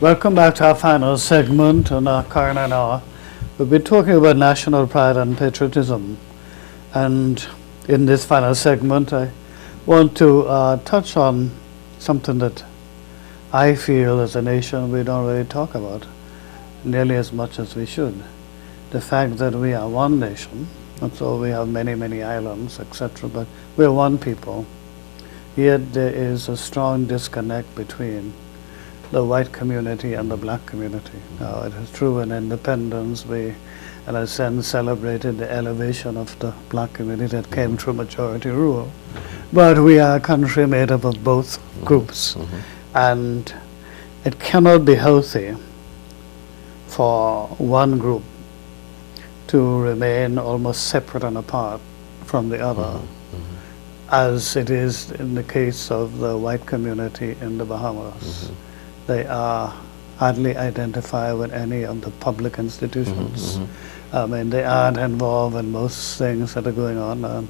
Welcome back to our final segment on our Carinine Hour. We've been talking about national pride and patriotism. And in this final segment, I want to touch on something that I feel as a nation we don't really talk about nearly as much as we should. The fact that we are one nation, and so we have many, many islands, etc., but we're one people. Yet there is a strong disconnect between the white community and the black community. Now, it is true in independence, we, in a sense, celebrated the elevation of the black community that came through majority rule. But we are a country made up of both groups. And it cannot be healthy for one group to remain almost separate and apart from the other, as it is in the case of the white community in the Bahamas. They are hardly identified with any of the public institutions. I mean, they aren't involved in most things that are going on,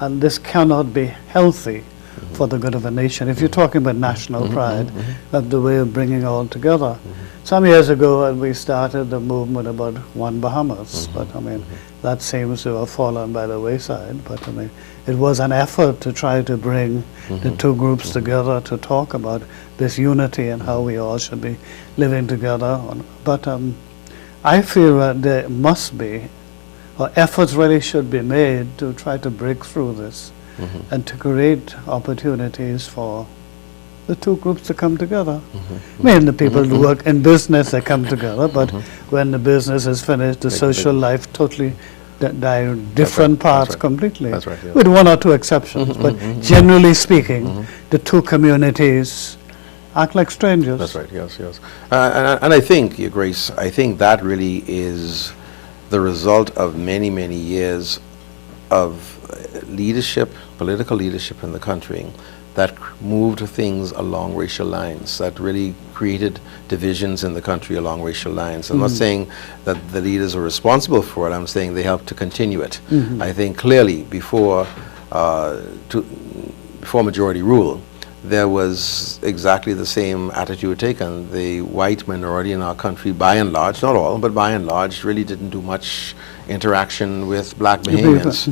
and this cannot be healthy for the good of a nation. If you're talking about national pride, that's the way of bringing all together. Some years ago, we started the movement about one Bahamas, but I mean, that seems to have fallen by the wayside. But I mean, it was an effort to try to bring the two groups together to talk about this unity and how we all should be living together. But I feel that there must be, or efforts really should be made to try to break through this and to create opportunities for the two groups to come together. I mean, the people who work in business, they come together, but when the business is finished, the social life totally different paths completely, with one or two exceptions. But generally speaking, the two communities act like strangers. That's right, yes, yes. And I think, Your Grace, I think that really is the result of many, many years of leadership, political leadership in the country that moved things along racial lines, that really created divisions in the country along racial lines. I'm not saying that the leaders are responsible for it, I'm saying they helped to continue it. I think clearly before majority rule, there was exactly the same attitude taken. The white minority in our country, by and large, not all, but by and large, really didn't do much interaction with black Bahamians.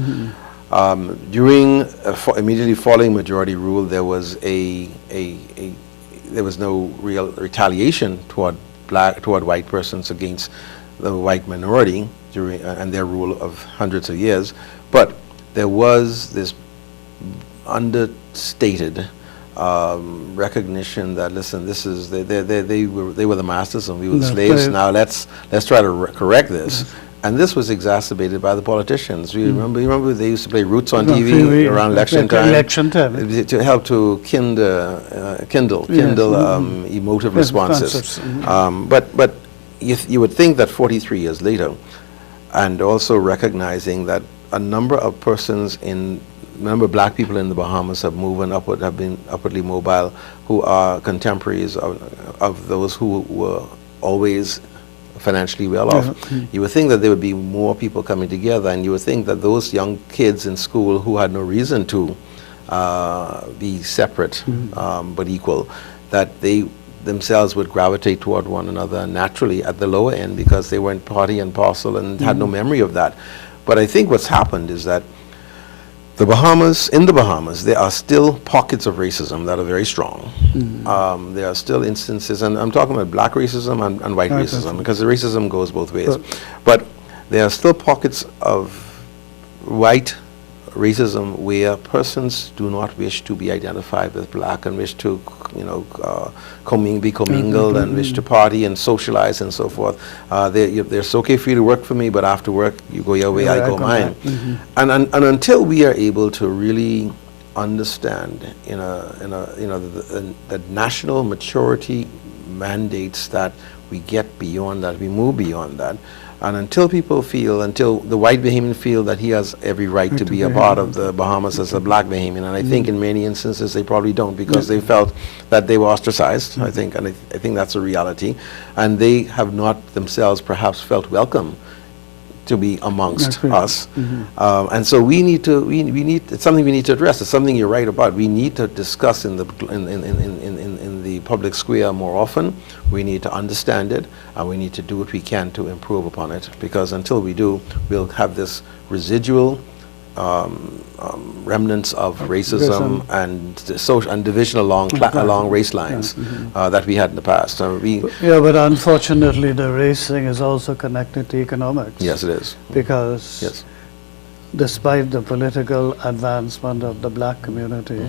Immediately following majority rule, there was there was no real retaliation toward white persons against the white minority during and their rule of hundreds of years, but there was this understated recognition that, listen, this is they were the masters and we were the slaves. Now let's try to correct this. And this was exacerbated by the politicians. You remember they used to play Roots on TV around election time to help to kindle emotive responses. But you would think that 43 years later, and also recognizing that a number of black people in the Bahamas have been upwardly mobile, who are contemporaries of those who were always financially well off. You would think that there would be more people coming together, and you would think that those young kids in school who had no reason to be separate but equal, that they themselves would gravitate toward one another naturally at the lower end because they weren't party and parcel and had no memory of that. But I think what's happened is that in the Bahamas, there are still pockets of racism that are very strong. There are still instances, and I'm talking about black racism and white racism, because the racism goes both ways. But there are still pockets of white racism where persons do not wish to be identified as black and wish to, be commingled and wish to party and socialize and so forth. It's okay for you to work for me, but after work, you go your way, I go mine. And until we are able to really understand, the national maturity mandates that we get beyond that, we move beyond that. And until the white Bahamian feel that he has every right to be a part of the Bahamas as a black Bahamian, and I think in many instances they probably don't, because they felt that they were ostracized, I think that's a reality, and they have not themselves perhaps felt welcome to be amongst us. And so it's something we need to address. It's something you're right about. We need to discuss in the the public square more often. We need to understand it, and we need to do what we can to improve upon it, because until we do, we'll have this residual remnants of racism and social and division along race lines that we had in the past. Yeah, but unfortunately, the race thing is also connected to economics. Yes, it is. Because Yes. despite the political advancement of the black community,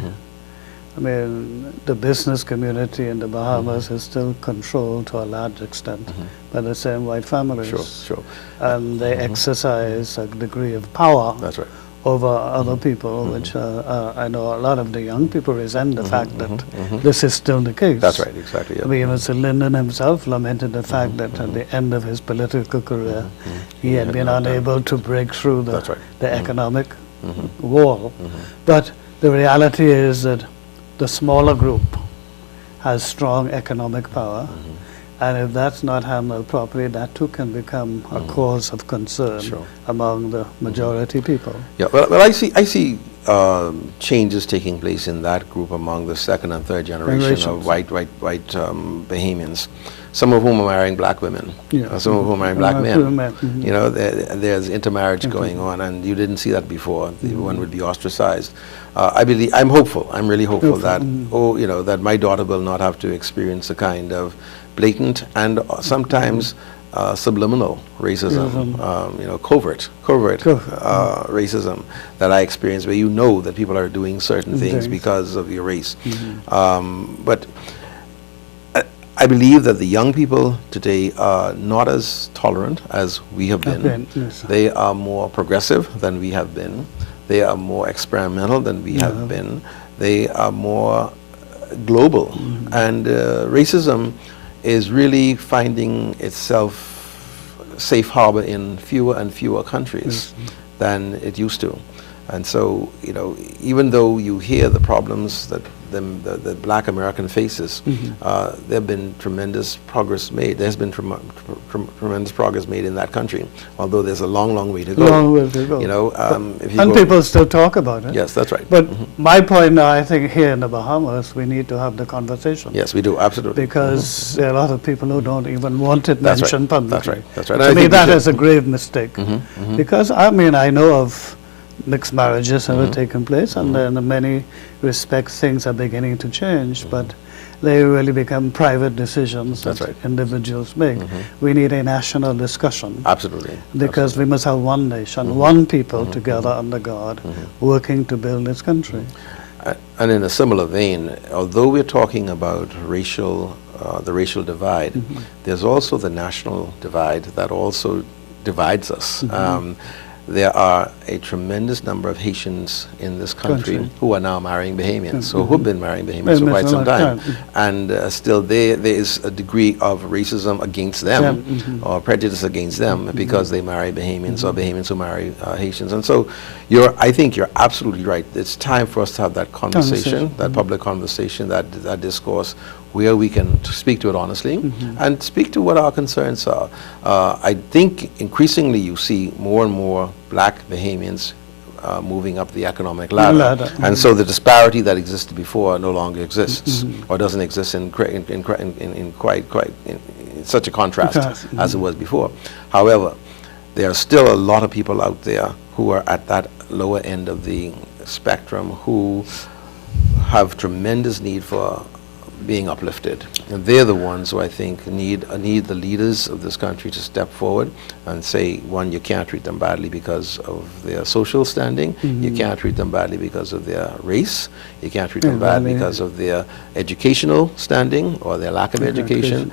I mean, the business community in the Bahamas is still controlled to a large extent by the same white families. Sure, sure. And they exercise a degree of power That's right. over other people, which I know a lot of the young people resent the fact that this is still the case. That's right, exactly. Yeah. I mean, Mr. Lyndon himself lamented the fact that at the end of his political career, he had been unable to break through That's right. the economic wall. But the reality is that the smaller group has strong economic power, and if that's not handled properly, that too can become a cause of concern among the majority people. Yeah, well, I see changes taking place in that group among the second and third generation of white Bahamians, some of whom are marrying black women, some of whom are marrying black men. You know, there's intermarriage going on, and you didn't see that before. One would be ostracized. I'm hopeful. I'm really hopeful that that my daughter will not have to experience a kind of blatant and sometimes subliminal racism, covert racism that I experience, where you know that people are doing certain things because of your race. But I believe that the young people today are not as tolerant as we have been. They are more progressive than we have been. They are more experimental than we have been. They are more global. And racism is really finding itself safe harbor in fewer and fewer countries than it used to. And so, even though you hear the problems that the black American faces, there have been tremendous progress made. There's been tremendous progress made in that country, although there's a long, long way to go. Long way to go. And people still talk about it. Yes, that's right. But my point now, I think here in the Bahamas, we need to have the conversation. Yes, we do, absolutely. Because there are a lot of people who don't even want it mentioned publicly. That's right. That's right. To me, that is a grave mistake. Because, I mean, I know of mixed marriages have taken place, and then in many respects things are beginning to change, but they really become private decisions that individuals make. We need a national discussion. Absolutely. Because we must have one nation, one people together under God, working to build this country. And in a similar vein, although we're talking about the racial divide, there's also the national divide that also divides us. There are a tremendous number of Haitians in this country who are now marrying Bahamians, so who've been marrying Bahamians for quite some time. And still there is a degree of racism against them, or prejudice against them, because they marry Bahamians, or Bahamians who marry Haitians. And so I think you're absolutely right. It's time for us to have that conversation, that public conversation, that discourse, where we can speak to it honestly and speak to what our concerns are. I think increasingly you see more and more black Bahamians moving up the economic ladder. And so the disparity that existed before no longer exists, or doesn't exist in quite such a contrast as it was before. However, there are still a lot of people out there who are at that lower end of the spectrum who have tremendous need for being uplifted. And they're the ones who I think need the leaders of this country to step forward and say, one, you can't treat them badly because of their social standing, you can't treat them badly because of their race, you can't treat them badly because of their educational standing or their lack of education.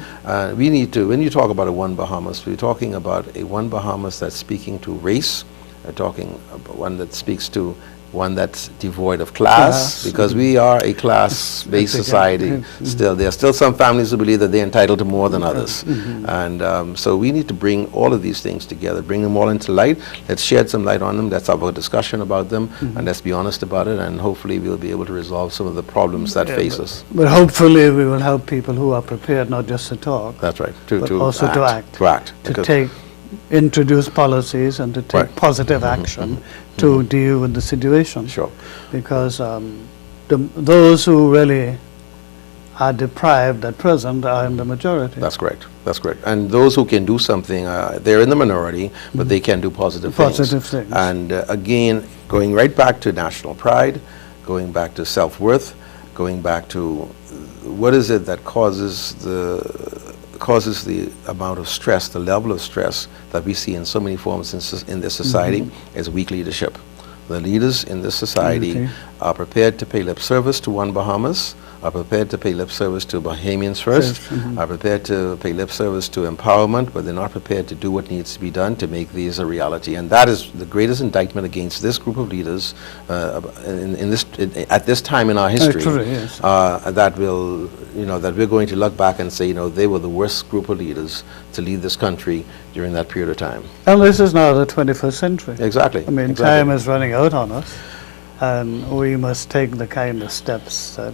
We need to, when you talk about a One Bahamas, we're talking about a One Bahamas that's speaking to race, we're talking about one that speaks to one that's devoid of class, because we are a class-based society. Still, there are still some families who believe that they're entitled to more than others. And so we need to bring all of these things together, bring them all into light. Let's shed some light on them. Let's have a discussion about them, and let's be honest about it, and hopefully we'll be able to resolve some of the problems that face us. But hopefully we will help people who are prepared not just to talk, that's right, but also to act. To introduce policies and to take positive action to deal with the situation. Sure. Because those who really are deprived at present are in the majority. That's correct. That's correct. And those who can do something, they're in the minority, but they can do positive things. And again, going right back to national pride, going back to self-worth, going back to what is it that causes the amount of stress, the level of stress that we see in so many forms in this society is weak leadership. The leaders in this society are prepared to pay lip service to One Bahamas, are prepared to pay lip service to Bahamians first, are prepared to pay lip service to empowerment, but they're not prepared to do what needs to be done to make these a reality. And that is the greatest indictment against this group of leaders at this time in our history. That will, that we're going to look back and say, they were the worst group of leaders to lead this country during that period of time. And this is now the 21st century. Exactly. I mean, time is running out on us, and we must take the kind of steps that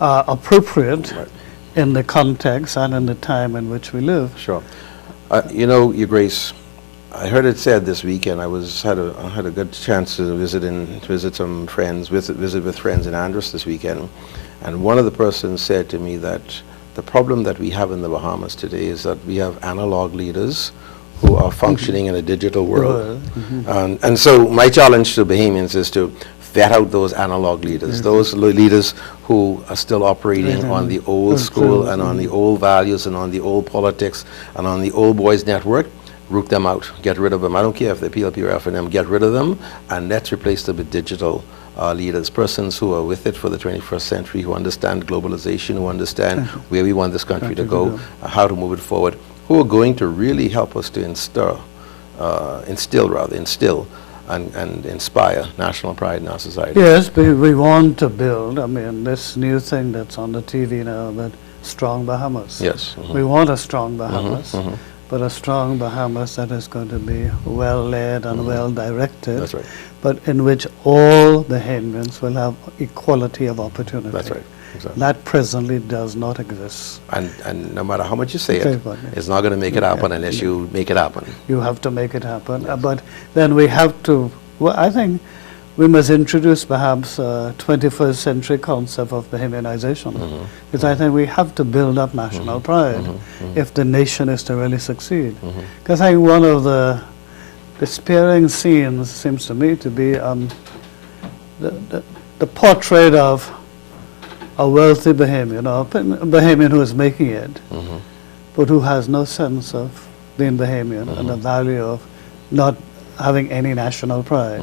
are appropriate in the context and in the time in which we live. Sure. Your Grace, I heard it said this weekend. I had a good chance to visit some friends, visit with friends in Andros this weekend, and one of the persons said to me that the problem that we have in the Bahamas today is that we have analog leaders who are functioning in a digital world. And so my challenge to Bahamians is to vet out those analog leaders, those leaders who are still operating on the old school and on the old values and on the old politics and on the old boys network. Root them out, get rid of them. I don't care if they're PLP or F&M, get rid of them, and let's replace them with digital leaders, persons who are with it for the 21st century, who understand globalization, who understand where we want this country to go, how to move it forward, who are going to really help us to instill and inspire national pride in our society. Yes, we want to build, this new thing that's on the TV now, that strong Bahamas. Yes. We want a strong Bahamas, but a strong Bahamas that is going to be well led and well directed. That's right. But in which all Bahamians will have equality of opportunity. That's right. Exactly. That presently does not exist. And no matter how much you say it, it's not going to make it happen unless you make it happen. You have to make it happen. But then we have to, I think we must introduce perhaps a 21st century concept of Bahamianization. Because I think we have to build up national pride if the nation is to really succeed. Because I think one of the despairing scenes seems to me to be the portrait of a wealthy Bahamian, or a Bahamian who is making it, but who has no sense of being Bahamian and the value of not having any national pride.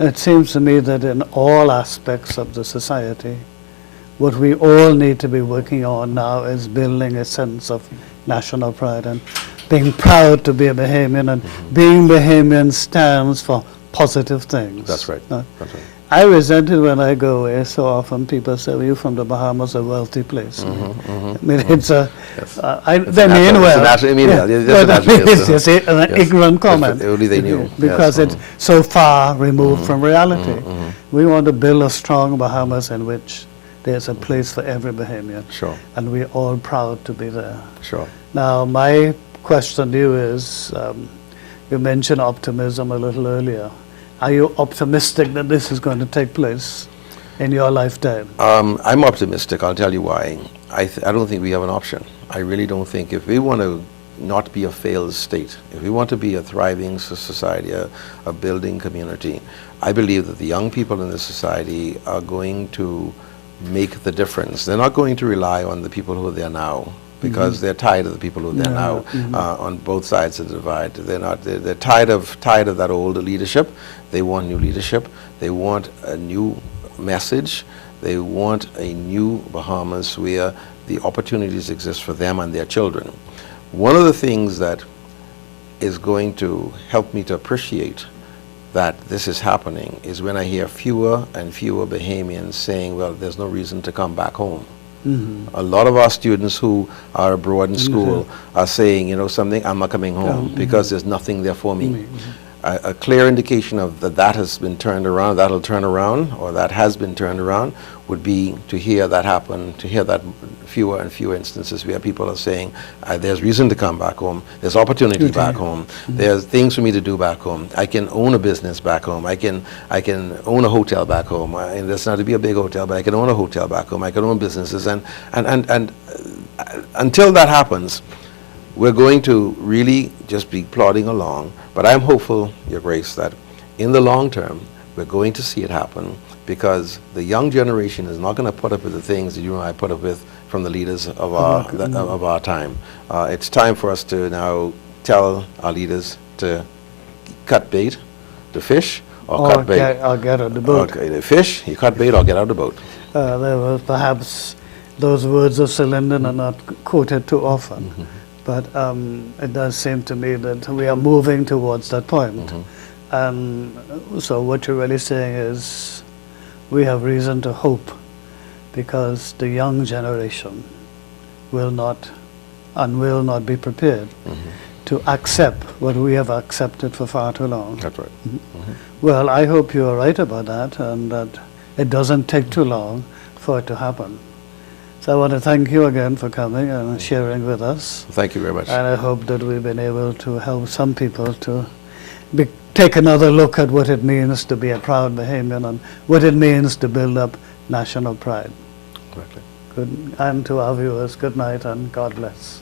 And it seems to me that in all aspects of the society, what we all need to be working on now is building a sense of national pride and being proud to be a Bahamian, and being Bahamian stands for positive things. That's right. That's right. I resent it when I go away. So often people say, well, you're from the Bahamas, a wealthy place. I mean, it's a, they mean well. It's an ignorant comment. Only they knew. Because it's so far removed from reality. We want to build a strong Bahamas in which there's a place for every Bahamian. Sure. And we're all proud to be there. Sure. Now, my question to you is, you mentioned optimism a little earlier. Are you optimistic that this is going to take place in your lifetime? I'm optimistic. I'll tell you why. I don't think we have an option. I really don't think. If we want to not be a failed state, if we want to be a thriving society, a building community, I believe that the young people in this society are going to make the difference. They're not going to rely on the people who are there now, because they're tired of the people who are there now on both sides of the divide. They're tired of that old leadership. They want new leadership. They want a new message. They want a new Bahamas where the opportunities exist for them and their children. One of the things that is going to help me to appreciate that this is happening is when I hear fewer and fewer Bahamians saying, well, there's no reason to come back home. A lot of our students who are abroad in school are saying, something, I'm not coming home because there's nothing there for me. a clear indication of that has been turned around, that'll turn around, or that has been turned around, would be to hear that happen, to hear that fewer and fewer instances where people are saying, there's reason to come back home, there's opportunity back home, there's things for me to do back home, I can own a business back home, I can own a hotel back home, and it doesn't have to be a big hotel, but I can own a hotel back home, I can own businesses, and until that happens, we're going to really just be plodding along. But I'm hopeful, Your Grace, that in the long term, we're going to see it happen, because the young generation is not going to put up with the things that you and I put up with from the leaders of our time. It's time for us to now tell our leaders to cut bait, to fish, or cut bait. Or get on the boat. Okay, fish, you cut bait, or get out of the boat. There was perhaps those words of Sir Lyndon are not quoted too often. But it does seem to me that we are moving towards that point. And so what you're really saying is we have reason to hope, because the young generation will not be prepared to accept what we have accepted for far too long. That's right. Well, I hope you're right about that, and that it doesn't take too long for it to happen. So I want to thank you again for coming and sharing with us. Thank you very much. And I hope that we've been able to help some people to take another look at what it means to be a proud Bahamian and what it means to build up national pride. Correctly. Good. And to our viewers, good night and God bless.